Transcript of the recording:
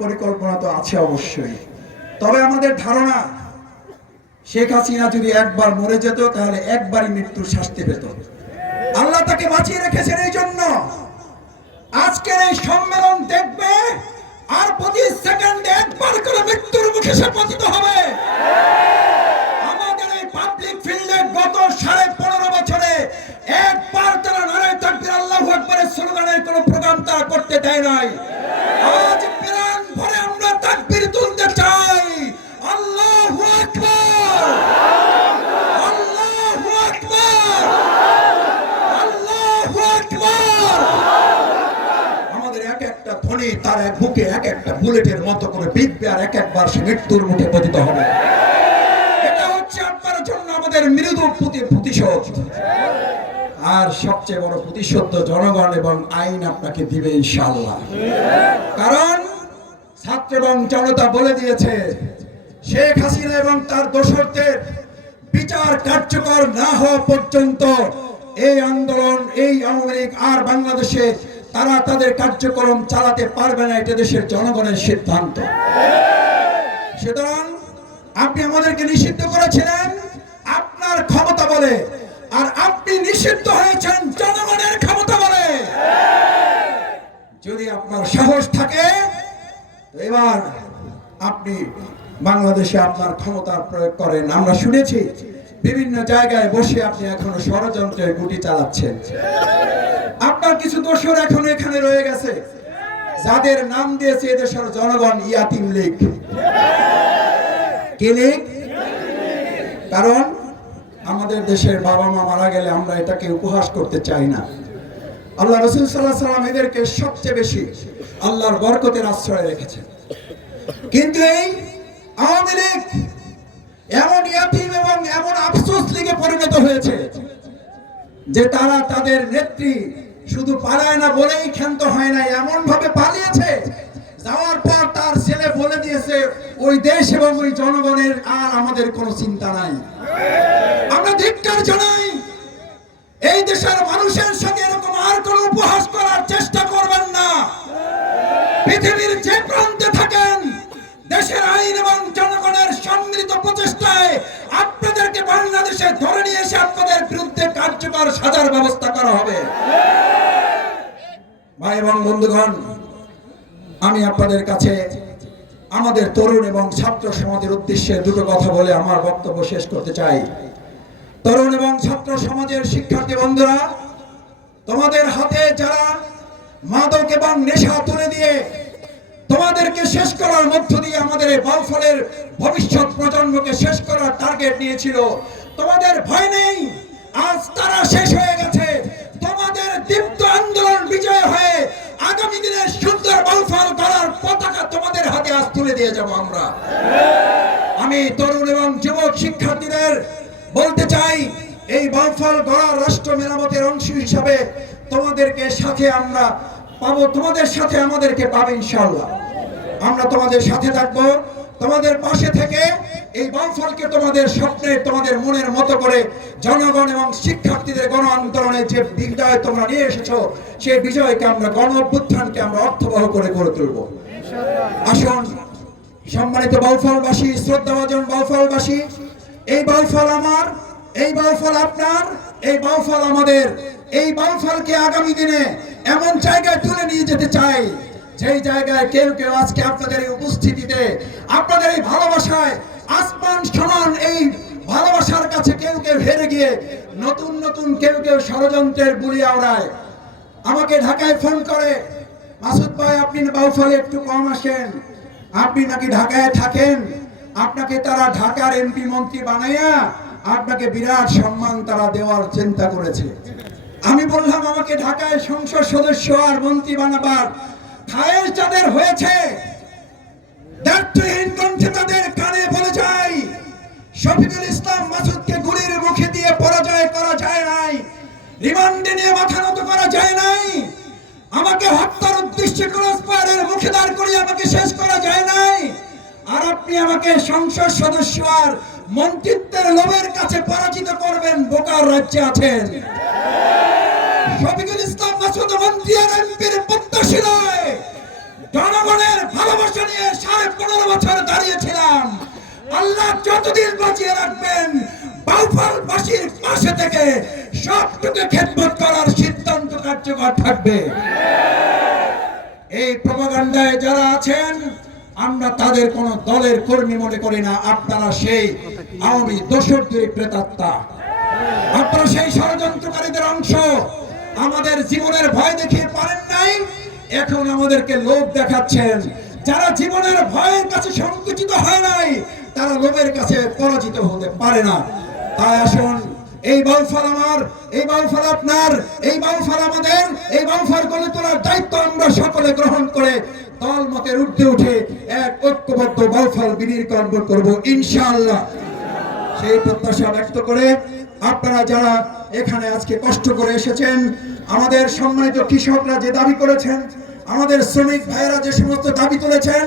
পরিকল্পনা তো আছে অবশ্যই। তবে আমাদের ধারণা, শেখ হাসিনা যদি একবার মরে যেত, তাহলে একবারই মৃত্যুর শাস্তি পেত। আল্লাহ তাকে বাঁচিয়ে রেখেছেন এই জন্য। আজকের এই সম্মেলন দেখবে, আর প্রতি সেকেন্ডে একবার করে মৃত্যুর মুখে সে পতিত হবে। আমাদের এই পাবলিক ফিল্ডে গত সাড়ে তার এক বুকে এক একটা বুলেটের মতো করে বিধবে আর এক একবার সে মৃত্যুর মুখে পতিত হবে। এটা হচ্ছে আপনার জন্য আমাদের মৃদু প্রতিশোধ। আর সবচেয়ে বড় প্রতিশোধ জনগণ এবং আইন আপনাকে দিবে ইনশাআল্লাহ। কারণ ছাত্র এবং জনতা বলে দিয়েছে, শেখ হাসিনা এবং তার দোসরদের বিচার কার্যকর না হওয়া পর্যন্ত এই আন্দোলন, এই আওয়ামী লীগ আর বাংলাদেশে তারা তাদের কার্যক্রম চালাতে পারবে না, এটা দেশের জনগণের সিদ্ধান্ত। সুতরাং আপনি আমাদেরকে নিষিদ্ধ করেছিলেন, আপনার ক্ষমতা বলে, আর আপনি নিষিদ্ধ হয়েছেন জনগণের ক্ষমতা বলে। যদি আপনার সাহস থাকে এবার আপনি বাংলাদেশে আপনার ক্ষমতার প্রয়োগ করেন। আমরা শুনেছি বিভিন্ন জায়গায় বসে আপনি এখনও ষড়যন্ত্রের গুটি চালাচ্ছেন। আপনার কিছু দোষর এখনও এখানে রয়ে গেছে। যাদের নাম দিয়েছে এদেশের জনগণ ইয়াতিম লীগ। কে লীগ? কারণ আমাদের দেশের বাবা মা মারা গেলে আমরা এটাকে উপহাস করতে চাই না। আল্লাহ রসুল সাল্লাহ সাল্লাম এদেরকে সবচেয়ে বেশি আল্লাহর বরকতের আশ্রয় রেখেছেন। কিন্তু এই আওয়ামী লীগ হয়েছে, যে তারা তাদের নেত্রী শুধু পালায় না বলেই ক্ষান্ত হয় না এমন ভাবে পালিয়েছে, যাওয়ার পর তার ছেলে বলে দিয়েছে, ওই দেশ এবং ওই জনগণের আর আমাদের কোনো চিন্তা নাই। আমরা ধিক্কার জানাই, এই দেশের মানুষের সঙ্গে এরকম আর কোন উপহাস করার চেষ্টা করবেন না। পৃথিবীর যে প্রান্তে থাকেন, দেশের আইন এবং জনগণের সম্মিলিত প্রচেষ্টায় ধরে নিয়ে এসে আপনাদের বিরুদ্ধে কার্যকর সাজার ব্যবস্থা করা হবে। ভাই এবং বন্ধুগণ, আমি আপনাদের কাছে আমাদের তরুণ এবং ছাত্র সমাজের উদ্দেশ্যে দুটো কথা বলে আমার বক্তব্য শেষ করতে চাই। তরুণ এবং ছাত্র সমাজের শিক্ষার্থী বন্ধুরা, তোমাদের হাতে যারা মাদক এবং নেশা তুলে দিয়ে তোমাদেরকে শেষ করার মধ্য দিয়ে আমাদের বাউফলের ভবিষ্যৎ প্রজন্মকে শেষ করার টার্গেট নিয়েছিল তোমাদের ভয় নেই। আজ তারা শেষ হয়ে গেছে। তোমাদের দীপ্ত আন্দোলন বিজয় হয়ে আগামী দিনের সুন্দর বাউফল করার পতাকা তোমাদের হাতে আজ তুলে দিয়ে যাব আমরা। আমি তরুণ এবং যুবক শিক্ষার্থীদের বলতে চাই, এই বাউফল গড়া রাষ্ট্র মেরামতের অংশ হিসাবে তোমাদেরকে সাথে আমরা পাবো, তোমাদের সাথে আমাদেরকে পাবে ইনশাল্লাহ আমরা তোমাদের সাথে থাকব, তোমাদের পাশে থেকে এই বামফলকে তোমাদের স্বপ্নের তোমাদের মনের মতো করে জনগণ এবং শিক্ষার্থীদের গণ আন্দোলনের যে বিজয় তোমরা নিয়ে এসেছ, সেই বিজয়কে আমরা গণ অভ্যুত্থানকে আমরা অর্থবহ করে গড়ে তুলবো। আসুন, সম্মানিত বাউফলবাসী, শ্রদ্ধাভাজন বাউফলবাসী, এই বাউফল আমার, এই বাউফল আপনার, এই বাউফল আমাদের, এই বাউফলকে আগামী দিনে এমন জায়গায় তুলে নিয়ে যেতে চাই, যেই জায়গায় কেউ কেউ আজকে আপনাদের এই উপস্থিতিতে, আপনাদের এই ভালোবাসায় আসমান সমান এই ভালোবাসার কাছে কেউ কেউ হেরে গিয়ে নতুন নতুন কেউ কেউ ষড়যন্ত্রের বুলি আওড়ায় আমাকে ঢাকায় ফোন করে, মাসুদ ভাই, আপনি বাউফলে একটু কম আসেন। আপনি নাকি ঢাকায় থাকেন? আপনাকে তারা ঢাকার এমপি মন্ত্রী বানাইয়া আপনাকে বিরাট সম্মান তারা দেওয়ার চিন্তা করেছে। আমি বললাম, আমাকে ঢাকায় সংসদ সদস্য আর মন্ত্রী বানাবার খায়ের যাদের হয়েছে রিমান্ডে নিয়ে মাথা নত করা যায় নাই। আমাকে হত্যার উদ্দেশ্যে ক্রসফায়ারের মুখে দাঁড় করে আমাকে শেষ করা যায় নাই। আর আপনি আমাকে সংসদ সদস্য আর মন্ত্রিত্বের লোভের কাছে পরাজিত করবেন, বোকার রাজ্যে আছেন। শফিকুল ইসলাম মাসুদ মন্ত্রী আর এমপির প্রত্যাশী জনগণের ভালোবাসা নিয়ে সাড়ে পনেরো বছর দাঁড়িয়েছিলাম। আল্লাহ যতদিন বাঁচিয়ে রাখবেন বাউফলবাসীর থেকে সবটুকু খেদমত করার সিদ্ধান্ত কার্যকর থাকবে। এই প্রপাগান্ডায় যারা আছেন, আমরা তাদের কোন দলের কর্মী মনে করি না, আপনারা সেই আওয়ামী দোষরদের প্রেতাত্মা। আপনারা সেই ষড়যন্ত্রকারীদের অংশ। আমাদের জীবনের ভয় দেখিয়ে পারেন নাই, এখন আমাদেরকে লোভ দেখাচ্ছেন। যারা জীবনের ভয়ের কাছে সংকুচিত হয় নাই, তারা লোভের কাছে পরাজিত হতে পারে না। তাই আসুন এই বাউফল আমার, এই বাউফল আপনার, এই বাউফল আমাদের, এই বাউফল গড়ে তোলার দায়িত্ব আমরা সকলে গ্রহণ করে দল মতের ঊর্ধ্বে উঠে এক ঐক্যবদ্ধ বাউফল বিনির্গণ করব ইনশাআল্লাহ। সেই প্রত্যাশা ব্যক্ত করে আপনারা যারা এখানে আজকে কষ্ট করে এসেছেন, আমাদের সম্মানিত কৃষকরা যে দাবি করেছেন, আমাদের শ্রমিক ভাইয়েরা যে সমস্ত দাবি তুলেছেন